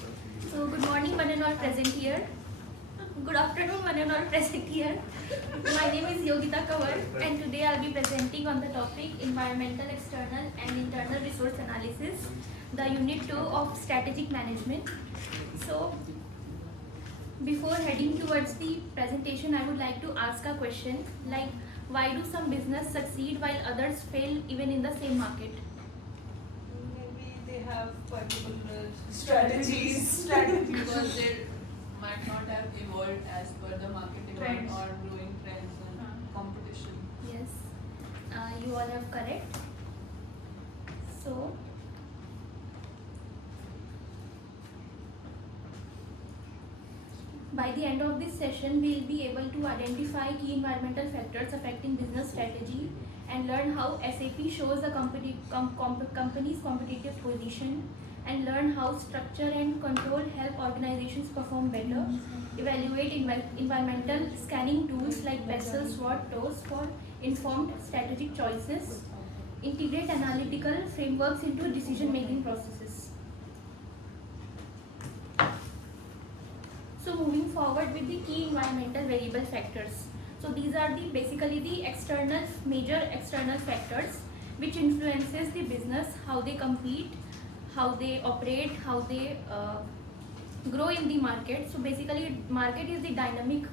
So good morning, one and all present here. Good afternoon, one and all present here. My name is Yogita Kawar, and today I'll be presenting on the topic Environmental, External and Internal Resource Analysis, the Unit 2 of Strategic Management. So before heading towards the presentation, I would like to ask a question like, why do some business succeed while others fail even in the same market? Maybe they have particular strategies because they might not have evolved as per the market demand Trends. or growing trends and competition. Yes, you all have correct. So, by the end of this session, we will be able to identify key environmental factors affecting business strategy and learn how SAP shows the company's competitive position and learn how structure and control help organizations perform better. Evaluate environmental scanning tools like Bessel, SWOT, TOS for informed strategic choices. Integrate analytical frameworks into decision-making processes. So moving forward with the key environmental variable factors. So these are basically the major external factors which influences the business, how they compete, how they operate, how they grow in the market. So basically market is the dynamic,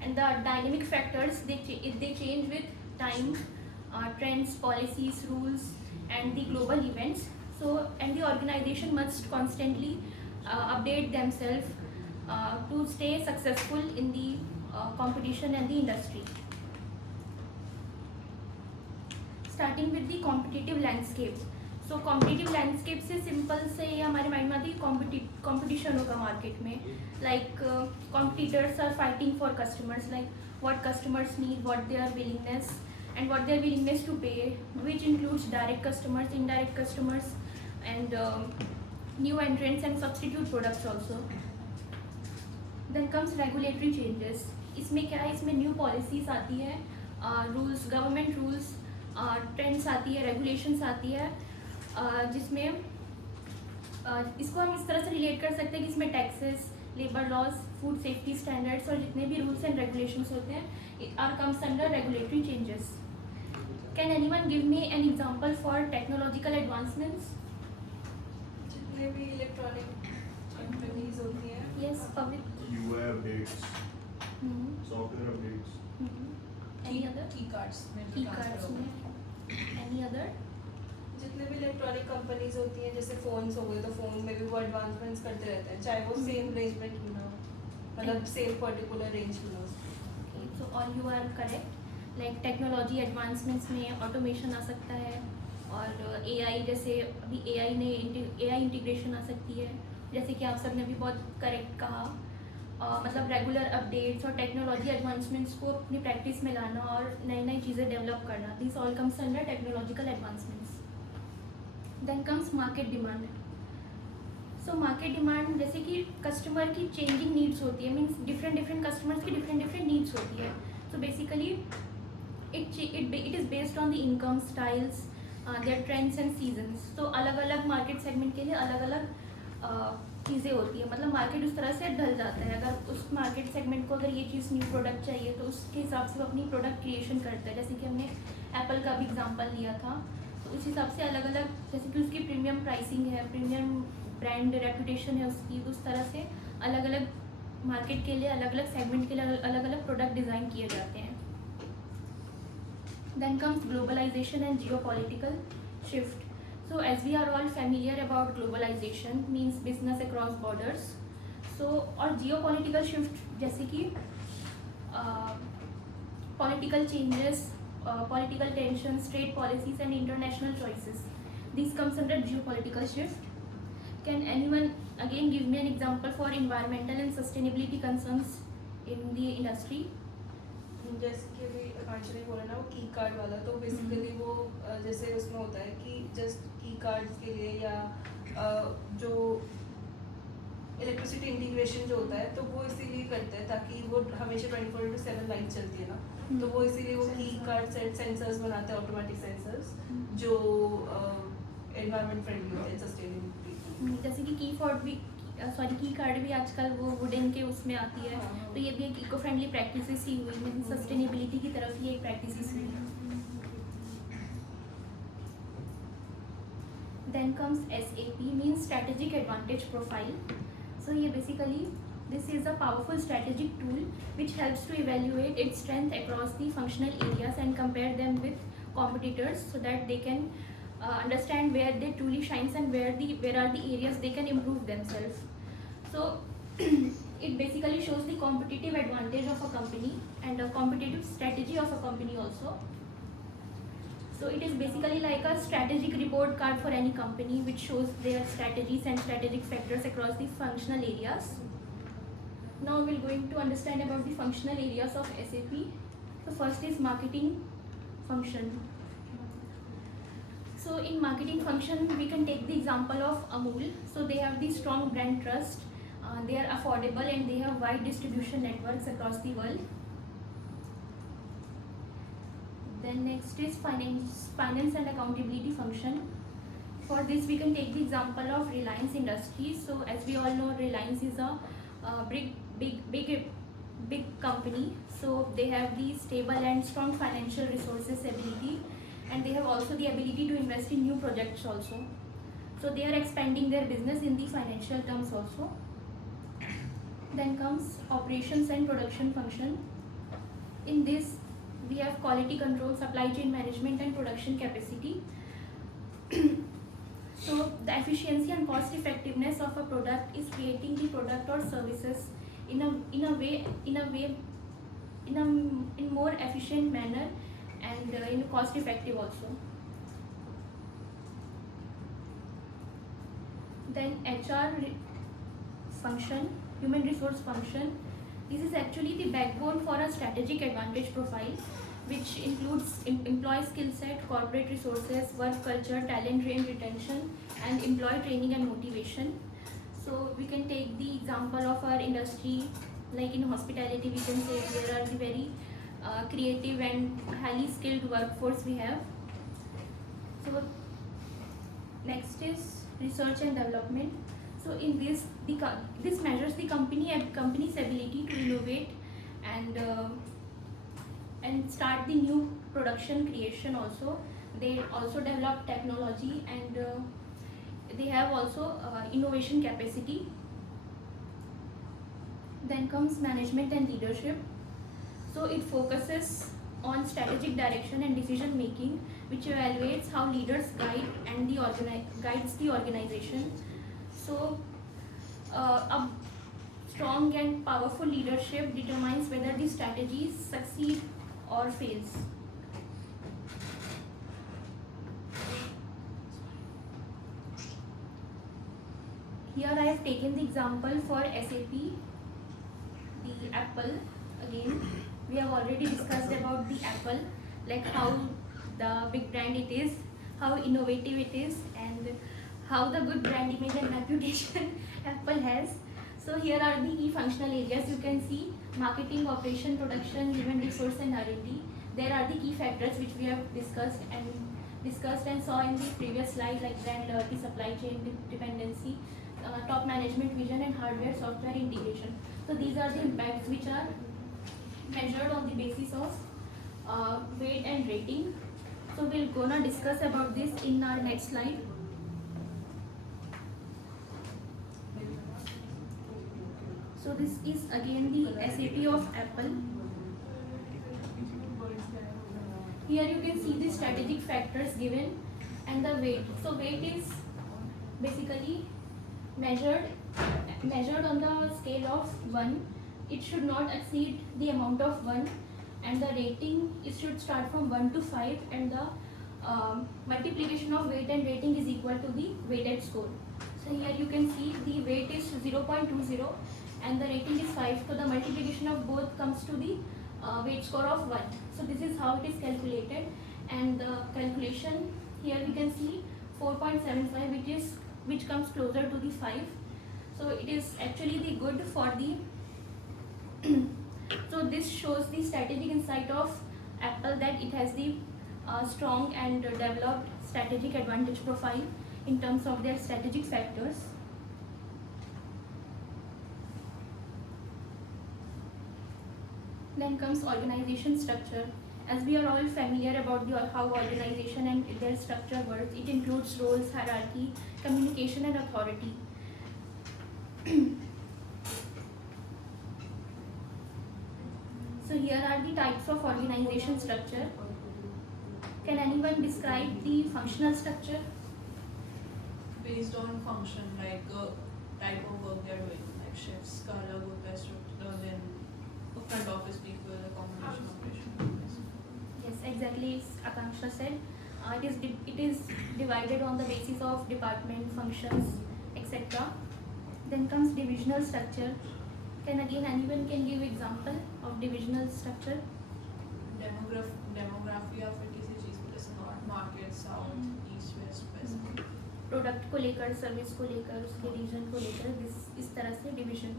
and the dynamic factors they change with time, trends, policies, rules and the global events. So and the organization must constantly update themselves to stay successful in the competition and the industry. Starting with the competitive landscape. So competitive landscape से simple से हमारे mind में आती है competition होगा market में, like competitors are fighting for customers, like what customers need, what their willingness and what their willingness to pay, which includes direct customers, indirect customers and new entrants and substitute products also. Then comes regulatory changes. इसमें क्या है, इसमें new policies आती है, rules, government rules, trends आती है, regulations आती है, जिसमें इसको हम इस तरह से रिलेट कर सकते हैं कि इसमें taxes, labour laws, food safety standards और जितने भी रूल्स एंड रेगुलेशंस होते हैं are comes under regulatory changes. Can anyone give me an example for technological advancements? जितने भी इलेक्ट्रॉनिक कंपनीज होती हैं. Yes, public. UI updates, software updates. Any other? Key cards में जो Key transfer cards होगा. में. Any other? जितने भी इलेक्ट्रॉनिक कंपनीज होती हैं, जैसे फोन्स हो गए, तो फोन में भी वो एडवांसमेंट्स करते रहते हैं, चाहे वो सेम रेंज में क्यों ना हो, मतलब सेम पर्टिकुलर रेंज क्यों ना हो. Okay, so all you are correct. Like technology advancements में ऑटोमेशन आ सकता है और AI, जैसे अभी AI इंटीग्रेशन आ सकती है, जैसे कि आप सबने भी बहुत करेक्ट कहा. मतलब रेगुलर अपडेट्स और टेक्नोलॉजी एडवांसमेंट्स को अपनी प्रैक्टिस में लाना और नई नई चीज़ें डेवलप करना, this all comes under technological advancements. Then comes market demand. So market demand जैसे कि कस्टमर की चेंजिंग नीड्स होती है, मीन्स डिफरेंट कस्टमर्स की डिफरेंट नीड्स होती है. So basically it is based on the income styles, their trends and seasons. तो अलग अलग मार्केट सेगमेंट के लिए अलग अलग चीज़ें होती है, मतलब मार्केट उस तरह से ढल जाता है. अगर उस मार्केट सेगमेंट को अगर ये चीज़ न्यू प्रोडक्ट चाहिए तो उसके हिसाब से वो अपनी प्रोडक्ट क्रिएशन करता है. जैसे कि हमने एप्पल का भी एग्जांपल लिया था, तो उस हिसाब से अलग अलग, जैसे कि उसकी प्रीमियम प्राइसिंग है, प्रीमियम ब्रांड रेपुटेशन है उसकी, तो उस तरह से अलग अलग मार्केट के लिए, अलग अलग सेगमेंट के लिए अलग अलग प्रोडक्ट डिज़ाइन किए जाते हैं. Then comes globalization and geopolitical shift. So as we are all familiar about globalization, means business across borders. So और geopolitical shift जैसे कि political changes, political tensions, trade policies and international choices. This comes under geopolitical shift. Can anyone again give me an example for environmental and sustainability concerns in the industry? जैसे कि अभी आकांक्षा ने बोला ना वो की कार्ड वाला, तो बेसिकली वो जैसे उसमें होता है कि जस्ट की कार्ड्स के लिए या जो इलेक्ट्रिसिटी इंटीग्रेशन जो होता है, तो वो इसीलिए करते हैं ताकि वो हमेशा 24/7 लाइट चलती है ना, तो वो इसीलिए वो की कार्ड सेंसर्स बनाते हैं, ऑटोमेटिक सेंसर्स जो एनवायरनमेंट फ्रेंडली होते हैं, सस्टेनेबिलिटी. जैसे कि सॉरी की कार्ड भी आजकल वो वुडन के उसमें आती है, हाँ। तो ये भी एक इको फ्रेंडली प्रैक्टिसेस ही हुई, मीन सस्टेनेबिलिटी की तरफ ये एक प्रैक्टिसेस हुई. Then comes SAP, means strategic advantage profile. So ये basically this is a powerful strategic tool which helps to evaluate its strength across the functional areas and compare them with competitors so that they can understand where they truly shines and where are the areas they can improve themselves. So it basically shows the competitive advantage of a company and a competitive strategy of a company also. So it is basically like a strategic report card for any company which shows their strategies and strategic factors across the functional areas. Now we're going to understand about the functional areas of SAP. So first is marketing function. So in marketing function we can take the example of Amul. So they have the strong brand trust, they are affordable and they have wide distribution networks across the world. Then next is finance and accountability function. For this we can take the example of Reliance Industries. So as we all know, Reliance is a big company. So they have the stable and strong financial resources ability, and they have also the ability to invest in new projects also. So they are expanding their business in the financial terms also. Then comes operations and production function. In this we have quality control, supply chain management and production capacity. So the efficiency and cost effectiveness of a product is creating the product or services in more efficient manner and in cost effective also. Then function, human resource function. This is actually the backbone for a strategic advantage profile, which includes employee skill set, corporate resources, work culture, talent and retention, and employee training and motivation. So we can take the example of our industry, like in hospitality we can say there are the very creative and highly skilled workforce we have. So next is research and development. So in this, this measures the company's ability to innovate and start the new production creation also. They also develop technology and they have also innovation capacity. Then comes management and leadership. So it focuses on strategic direction and decision making, which evaluates how leaders guides the organization. So a strong and powerful leadership determines whether the strategies succeed or fails. Here I have taken the example for SAP, the Apple. Again, we have already discussed about the Apple, like how the big brand it is, how innovative it is, and how the good brand image and reputation Apple has. So here are the key functional areas. You can see marketing, operation, production, human resource and R&D. There are the key factors which we have discussed and saw in the previous slide, like brand loyalty, supply chain dependency, top management vision and hardware software integration. So these are the impacts which are measured on the basis of weight and rating. So we're gonna discuss about this in our next slide. So this is again the SAP of Apple. Here you can see the strategic factors given and the weight. So weight is basically measured on the scale of 1. It should not exceed the amount of 1, and the rating, it should start from 1 to 5, and the multiplication of weight and rating is equal to the weighted score. So here you can see the weight is 0.20 and the rating is 5. So the multiplication of both comes to the weight score of 1. So this is how it is calculated, and the calculation here we can see 4.75, which comes closer to the 5. So it is actually the good for the so this shows the strategic insight of Apple, that it has the strong and developed strategic advantage profile in terms of their strategic factors. Then comes organization structure. As we are all familiar about how organization and their structure works, it includes roles, hierarchy, communication, and authority. So here are the types of organization structure. Can anyone describe the functional structure? Based on function, like type of work they're doing, like shifts का अलग होता है structure, then front office people, accommodation operation. Yes, exactly. As Akanksha said, it is divided on the basis of department, functions, etc. Then comes divisional structure. Can anyone can give example of divisional structure? Demography या फिर किसी चीज़ को, जैसे north market, south, east, west, west. Product को लेकर, service को लेकर, उसके रीजन को लेकर, इस तरह से डिवीजन.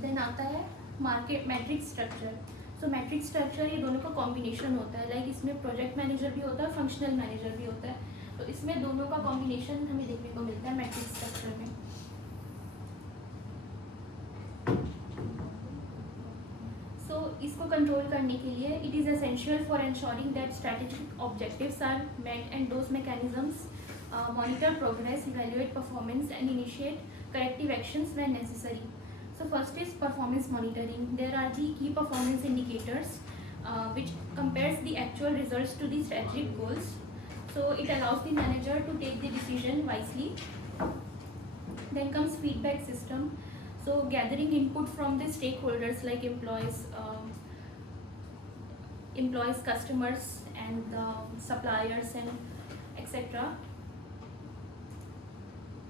देन आता है मार्केट मैट्रिक्स स्ट्रक्चर. सो मैट्रिक्स स्ट्रक्चर ये दोनों का कॉम्बिनेशन होता है. लाइक इसमें प्रोजेक्ट मैनेजर भी होता है, फंक्शनल मैनेजर भी होता है. तो इसमें दोनों का कॉम्बिनेशन हमें देखने को मिलता है मैट्रिक्स स्ट्रक्चर में. सो इसको कंट्रोल करने के लिए it is essential for ensuring that strategic objectives are met and those mechanisms monitor progress, evaluate performance, and initiate corrective actions when necessary. So first is performance monitoring. There are the key performance indicators which compares the actual results to the strategic goals. So it allows the manager to take the decision wisely. Then comes feedback system. So gathering input from the stakeholders like employees, customers, and suppliers, and etc.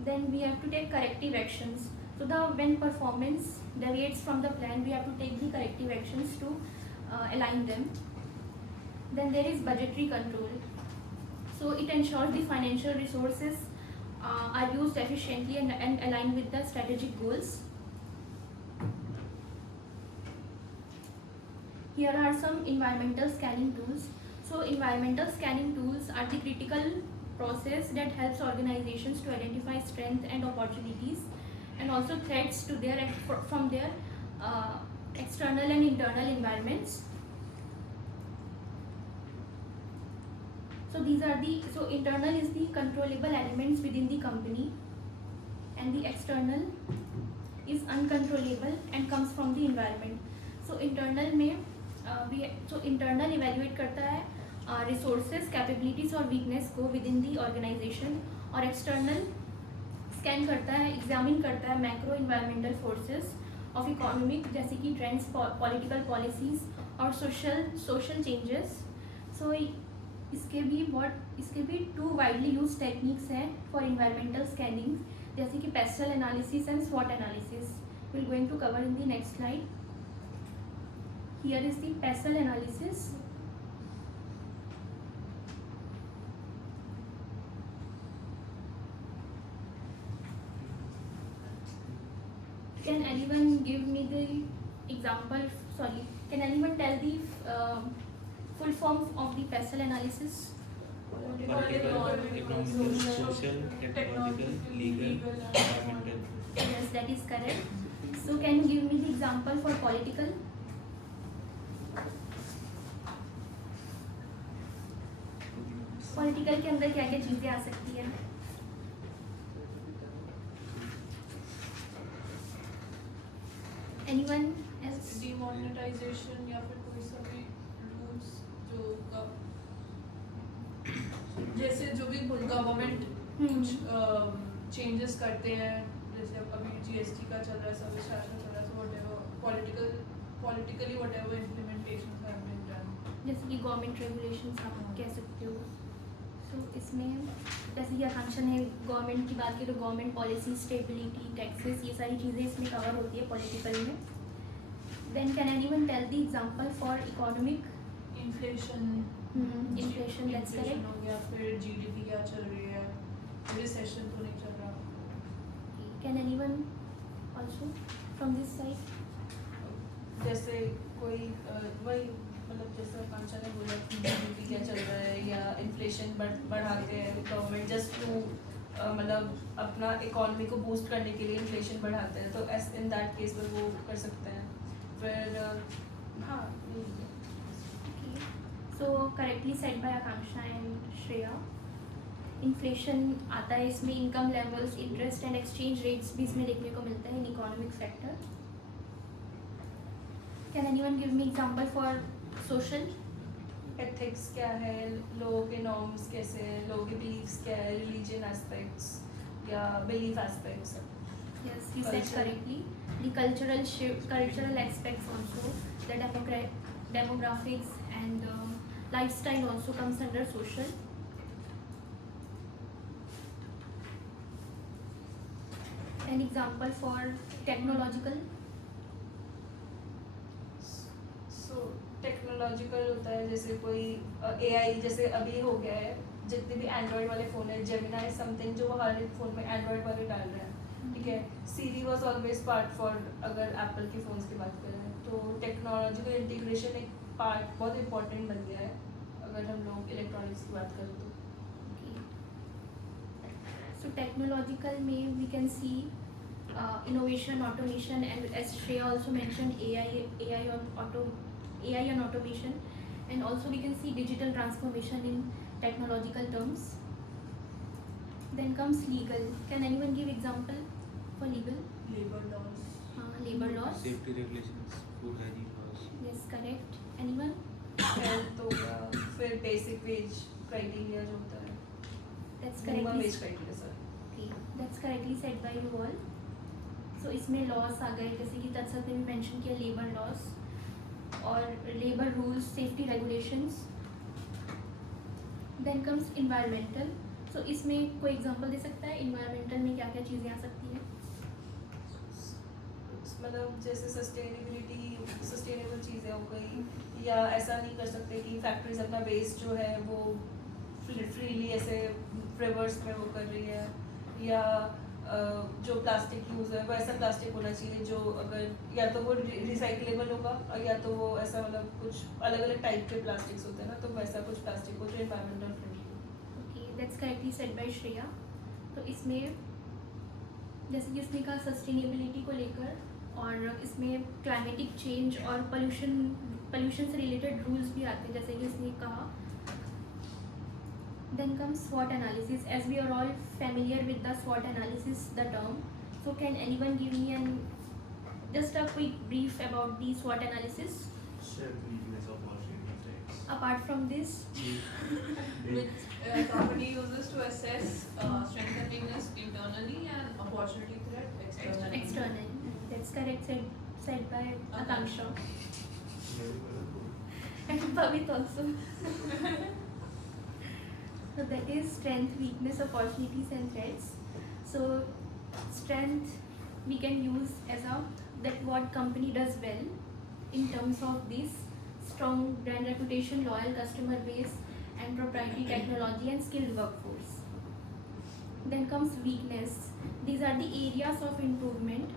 Then we have to take corrective actions. So when performance deviates from the plan, we have to take the corrective actions to align them. Then there is budgetary control. So it ensures the financial resources are used efficiently and aligned with the strategic goals. Here are some environmental scanning tools. So environmental scanning tools are the critical process that helps organizations to identify strengths and opportunities and also threats to from their external and internal environments. So internal is the controllable elements within the company, and the external is uncontrollable and comes from the environment. So internal में internal evaluate करता है resources, capabilities और weakness को with in the organisation, और external scan करता है, examine करता है macro environmental forces of economic, जैसे कि ट्रेंड्स, पॉलिटिकल पॉलिसीज और सोशल चेंजेस. सो इसके भी 2 वाइडली यूज टेक्निक्स हैं फॉर इन्वायरमेंटल स्कैनिंग, जैसे कि पेस्टल एनालिसिस एंड स्वॉट analysis. Will going to cover in the next slide. Here is the PESTEL analysis. Can anyone give me the example? Sorry, can anyone tell the full form of the PESTEL analysis? Political, economic, social, technological, legal, environmental. Yes, that is correct. So can you give me the example for political? Political के अंदर क्या क्या चीज़ें आ सकती हैं? Anyone else? Demonetization या फिर कोई सा भी rules जो जैसे जो भी गवर्नमेंट कुछ चेंजेस करते हैं, जैसे अभी GST का चल रहा है, सर्विस टैक्स का चल रहा है, so whatever politically whatever implementations have been done. जैसे कि गवर्नमेंट रेगुलेशंस आप कह सकते हो. सो इसमें जैसे कि आकांक्षा ने गवर्नमेंट की बात की तो गवर्नमेंट पॉलिसी, स्टेबिलिटी, टैक्सेस, ये सारी चीज़ें इसमें कवर होती है पॉलिटिकल में. Then can anyone tell the example for economic? Inflation that's correct. हो गया, फिर GDP क्या चल रही है, रिसेशन तो नहीं चल रहा. Can anyone also from this side? जैसे कोई वही मतलब जैसे पंचा ने बोला कि GDP क्या चल रहा है या इन्फ्लेशन बढ़ाते हैं गवर्नमेंट जस्ट टू मतलब अपना इकोनॉमी को बूस्ट करने के लिए इन्फ्लेशन बढ़ाते हैं, तो इन दैट केस में वो कर सकते हैं. फिर हाँ यही है। Okay. So correctly said by Akanksha and Shreya. Inflation आता है इसमें, income levels, interest and exchange rates भी इसमें देखने को मिलता है in economic factor. Can anyone give me example for social? Ethics क्या है, लोगों के नॉर्म्स कैसे हैं, लोगों के बिलीव्स क्या है, रिलीजन एस्पेक्ट्स या belief aspects. Yes, you said Culture. correctly. The cultural aspects also, the demographics and lifestyle also comes under social. An example for technological? So technological होता है जैसे कोई एआई, जैसे अभी हो गया है जितने भी एंड्रॉयड वाले फ़ोन है, जेमिनाई समथिंग जो वो हर एक फ़ोन में एंड्रॉयड वाले डाल रहे हैं, ठीक है. सीरी वॉज ऑलवेज पार्ट फॉर, अगर एप्पल के फ़ोन्स की बात करें तो टेक्नोलॉजिकल इंटीग्रेशन एक पार्ट बहुत इंपॉर्टेंट बन गया है अगर हम लोग इलेक्ट्रॉनिक्स की बात करें तो. So technological में we can see innovation, automation, and as Shreya also mentioned, AI and automation, and also we can see digital transformation in technological terms. Then comes legal. Can anyone give example for legal? labor laws. Labor laws. Safety regulations, food hygiene laws. Yes, correct. Anyone? Health हो गया, फिर basic veg criteria जो होता है, That's minimum correctly. Wage criteria sir. Okay, that's correctly said by you all. So इसमें laws आ गए, जैसे कि तत्सत ने भी मेंशन किया लेबर लॉस और labour rules, safety regulations. Then comes environmental. So इसमें कोई एग्जांपल दे सकता है इन्वायरमेंटल में क्या क्या चीज़ें आ सकती हैं? मतलब जैसे सस्टेनेबल चीज़ें हो गई, या ऐसा नहीं कर सकते कि फैक्ट्रीज अपना वेस्ट जो है वो फ्रीली ऐसे रिवर्स में वो कर रही है, या जो प्लास्टिक यूज़ है वो ऐसा प्लास्टिक होना चाहिए जो अगर या तो वो रिसाइकलेबल होगा, या तो वो ऐसा मतलब कुछ अलग अलग टाइप के प्लास्टिक्स होते हैं ना, तो वैसा कुछ प्लास्टिक हो जो एनवायरमेंटल फ्रेंडली हो. Okay, that's correctly said bye Shreya. तो इसमें जैसे कि इसने कहा सस्टेनेबिलिटी को लेकर, और इसमें क्लाइमेटिक चेंज और पोल्यूशन से रिलेटेड रूल्स भी आते हैं, जैसे कि इसने कहा. Then comes SWOT analysis. As we are all familiar with the SWOT analysis, the term. So can anyone give me just a quick brief about the SWOT analysis? Strength, weakness, opportunity, threats. Apart from this, Which company uses to assess strength and weakness internally and opportunity threat externally. external. That's correct. Said by Akanksha and Pavit also. So that is strength, weakness, opportunities, and threats. So strength we can use as that what company does well in terms of this strong brand reputation, loyal customer base, and proprietary technology and skilled workforce. Then comes weakness. These are the areas of improvement.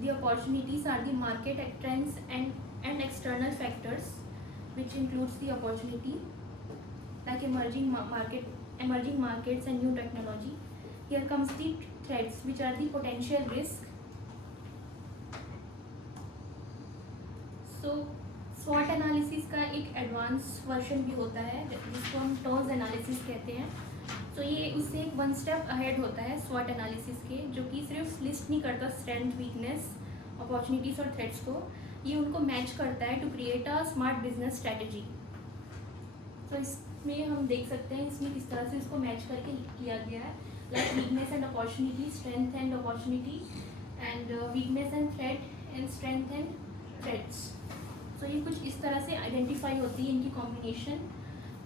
The opportunities are the market trends and external factors, which includes the opportunity like emerging markets and new technology. Here comes the threats, which are the potential risk. So SWOT analysis का एक advance version भी होता है जिसको हम toss analysis कहते हैं. तो ये उससे एक 1 स्टेप अहेड होता है SWOT एनालिसिस के, जो कि सिर्फ लिस्ट नहीं करता स्ट्रेंथ, वीकनेस, अपॉर्चुनिटीज़ और थ्रेट्स को. ये उनको मैच करता है to create a smart business strategy. तो इसमें हम देख सकते हैं इसमें किस तरह से इसको मैच करके किया गया है, like weakness and opportunity, strength and opportunity, and weakness and threat, and strength and threats. तो ये कुछ इस तरह से आइडेंटिफाई होती है इनकी कॉम्बिनेशन.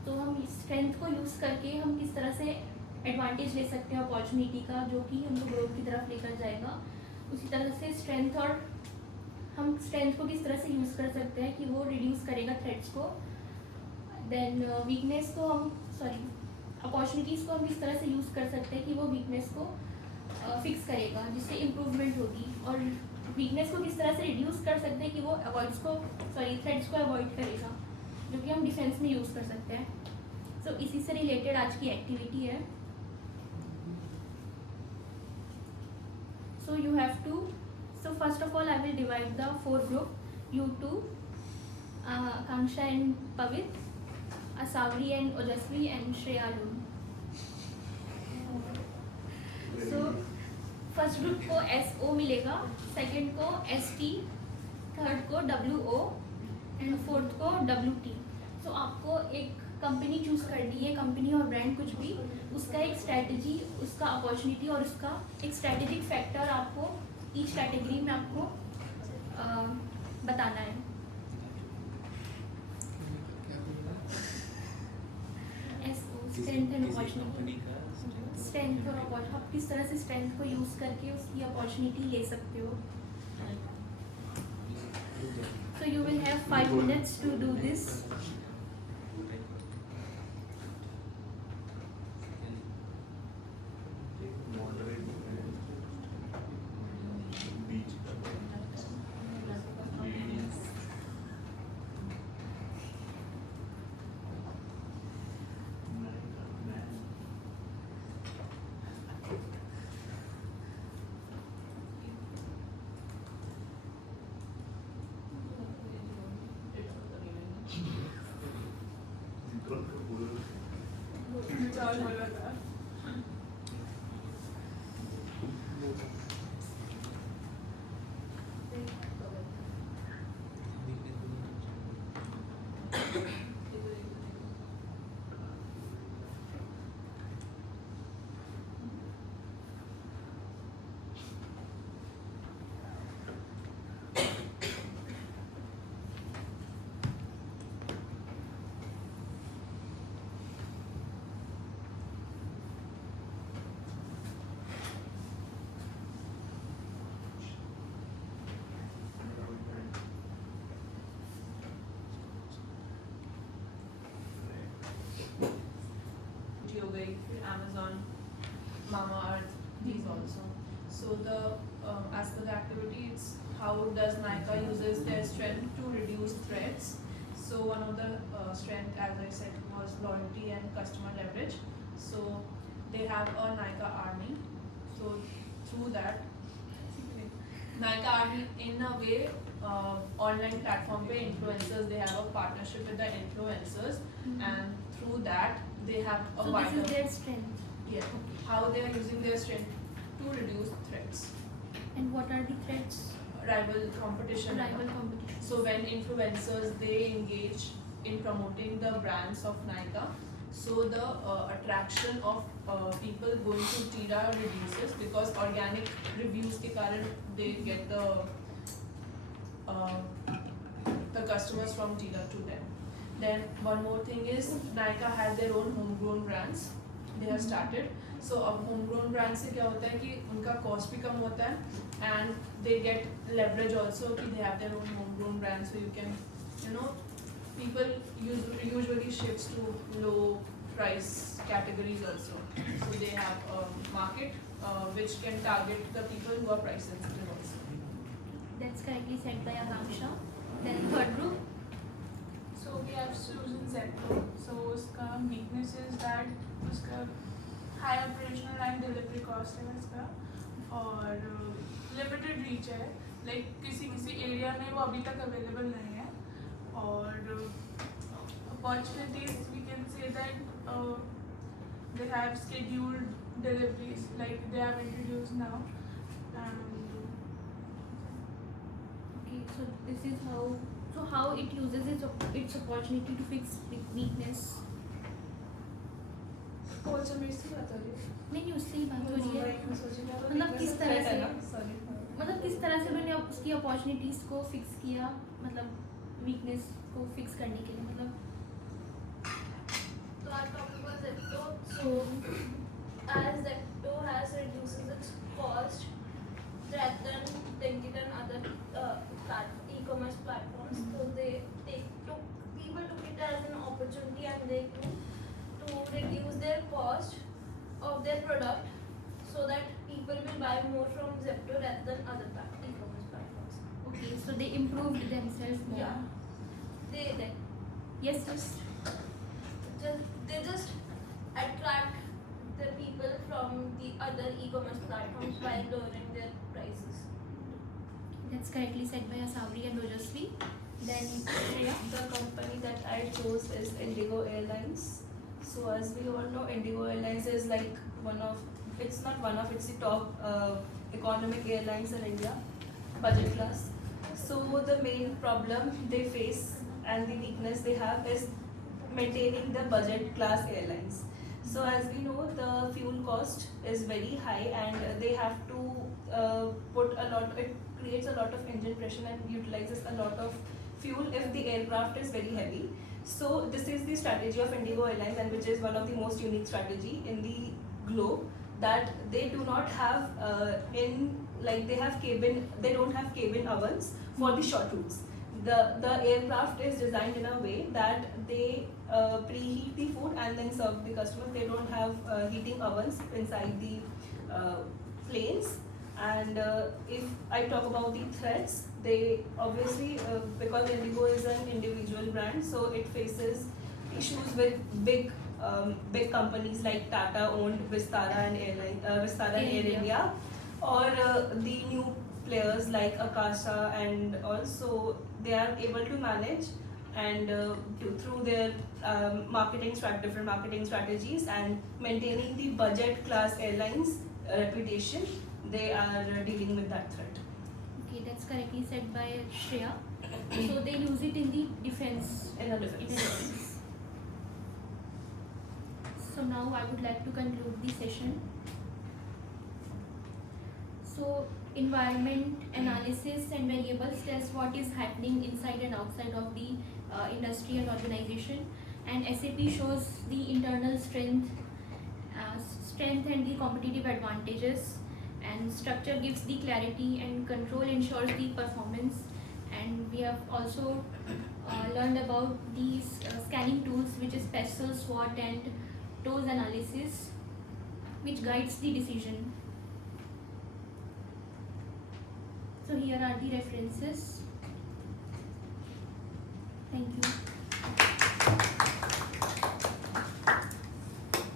तो हम स्ट्रेंथ को यूज़ करके हम किस तरह से एडवांटेज ले सकते हैं अपॉर्चुनिटी का, जो कि हमको ग्रोथ की तरफ लेकर जाएगा. उसी तरह से स्ट्रेंथ, और हम स्ट्रेंथ को किस तरह से यूज़ कर सकते हैं कि वो रिड्यूस करेगा थ्रेट्स को. देन वीकनेस को अपॉर्चुनिटीज़ को हम किस तरह से यूज़ कर सकते हैं कि वो वीकनेस को फिक्स करेगा जिससे इम्प्रूवमेंट होगी. और वीकनेस को किस तरह से रिड्यूस कर सकते हैं कि वो थ्रेट्स को अवॉइड करेगा, जो कि हम डिफेंस में यूज़ कर सकते हैं. सो इसी से रिलेटेड आज की एक्टिविटी है. So you have to, so first of all I will divide the 4 group. you two, Akanksha and Pavit, Asavri and Ojasvi, and Shreya Lun. So first group को SO मिलेगा, सेकंड को ST, third को WO and fourth को WT. सो आपको एक company choose करनी है, company और ब्रांड कुछ भी, उसका एक स्ट्रैटेजी, उसका अपॉर्चुनिटी और उसका एक स्ट्रैटेजिक फैक्टर आपको ईच कैटेगरी में आपको बताना है. SO strength and opportunity. Strength और अपॉर्चुनिटी, आप किस तरह से स्ट्रेंथ को यूज़ करके उसकी अपॉर्चुनिटी ले सकते हो. So you will have 5 minutes to do this. चार बोला था. हो गई, फिर Amazon, Mamaearth, these also. So the as per the activity, it's how does Nykaa uses their strength to reduce threats. So one of the strength, as I said, was loyalty and customer leverage. So they have a Nykaa army. So through that, Nykaa army in a way, online platform पे influencers, they have a partnership with the influencers, and through that they have a So wider. this is their strength. Yeah. How they are using their strength to reduce threats, And what are the threats? rival competition. Rival competition. So when influencers they engage in promoting the brands of Nykaa, so the attraction of people going to Tira reduces because organic reviews के कारण they get the customers from Tira to them. Then one more thing is Nykaa has their own homegrown brands. They have started. So अब homegrown brands से क्या होता है कि उनका cost भी कम होता है and they get leverage also कि they have their own homegrown brands, so you can people usually shifts to low price categories also. So they have a market which can target the people who are price sensitive also. That's correctly said by Akanksha. Then third group. So we have chosen Zepto. So उसका weakness is that उसका high operational and delivery cost है उसका, और limited reach है, like किसी area में वो अभी तक available नहीं है, और opportunities we can say that they have scheduled deliveries like they have introduced now, and Okay, so this is how it uses its opportunity to fix weakness. कौन सा मेरे से बात हो रही है? नहीं उससे ही बात हो रही है. मैं सोच रही हूँ मतलब किस तरह से, सॉरी मतलब किस तरह से मैंने उसकी अपॉर्चुनिटीज़ को फिक्स किया, मतलब वीकनेस को फिक्स करने के लिए, मतलब. So our topic was Zepto. So as Zepto has reduces its cost rather than taking it on other e-commerce platforms, so people took it as an opportunity and they to reduce their cost of their product so that people will buy more from Zepto rather than other e-commerce platforms. Okay, so they improved themselves more. Yeah. They Yes, they just attract the people from the other e-commerce platforms by lowering their prices. That's correctly said by Asavri and Rojasvi. Then Shreya. The company that I chose is Indigo Airlines. So as we all know, Indigo Airlines is like it's the top economic airlines in India, budget class. So the main problem they face and the weakness they have is maintaining the budget class airlines. So as we know, the fuel cost is very high, and they have to put a lot. It creates a lot of engine pressure and utilizes a lot of fuel if the aircraft is very heavy. So this is the strategy of Indigo Airlines, and which is one of the most unique strategy in the globe, that they do not have they don't have cabin ovens for the short routes. The aircraft is designed in a way that they preheat the food and then serve the customers. They don't have heating ovens inside the planes. And if I talk about the threats, they obviously, because Indigo is an individual brand, so it faces issues with big companies like Tata owned Vistara and Air India, or the new players like Akasa, and also they are able to manage, and through their different marketing strategies and maintaining the budget class airlines reputation, they are dealing with that threat. Okay, that's correctly said by Shreya. So they use it in the defense. In a defense. So now I would like to conclude the session. So environment analysis and variables tells what is happening inside and outside of the industry and organization, and SAP shows the internal strength and the competitive advantages, and structure gives the clarity, and control ensures the performance. And we have also learned about these scanning tools, which is PESTEL, SWOT and TOES analysis, which guides the decision. So here are the references. Thank you.